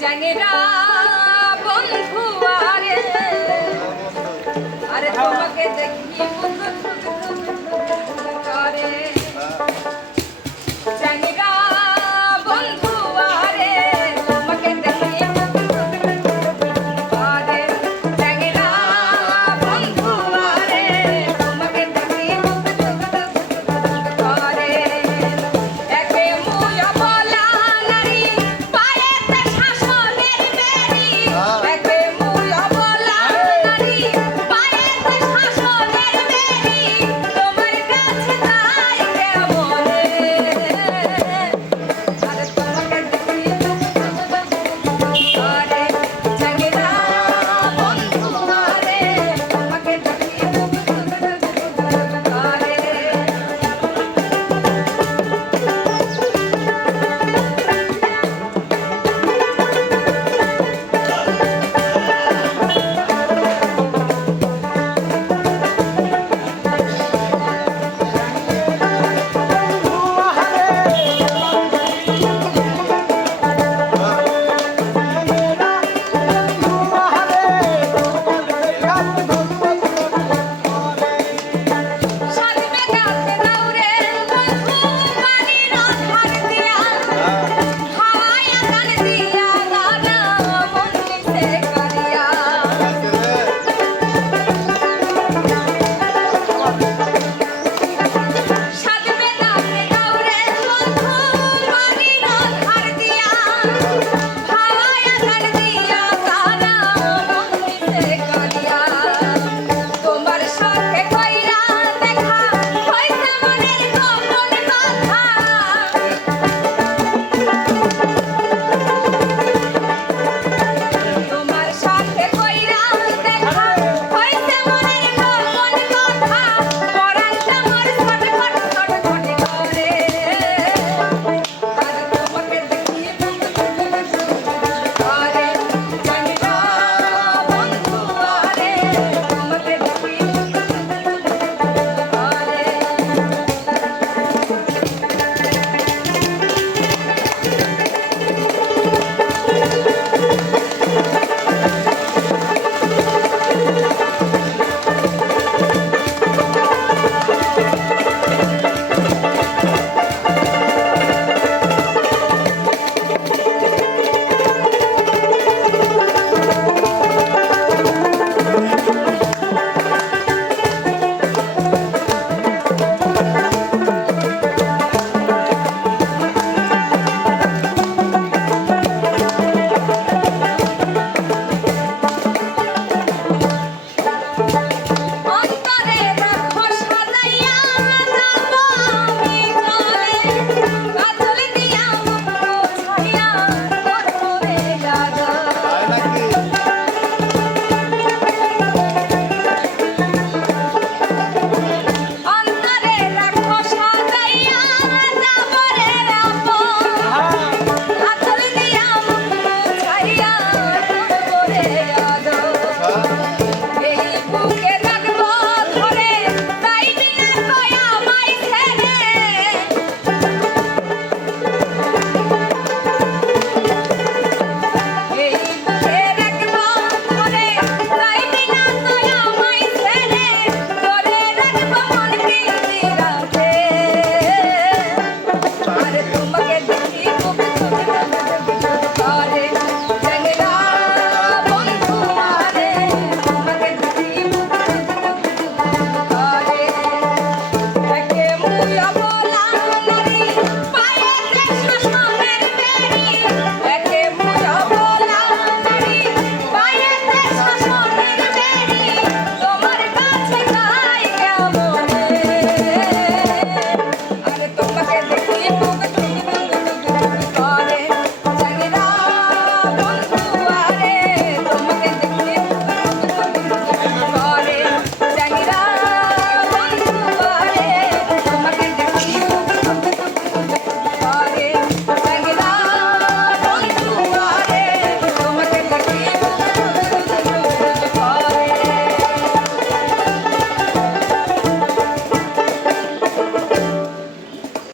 চ্যাংরা বন্ধু আরে। আরে তোমাকে দেখি বন্ধু।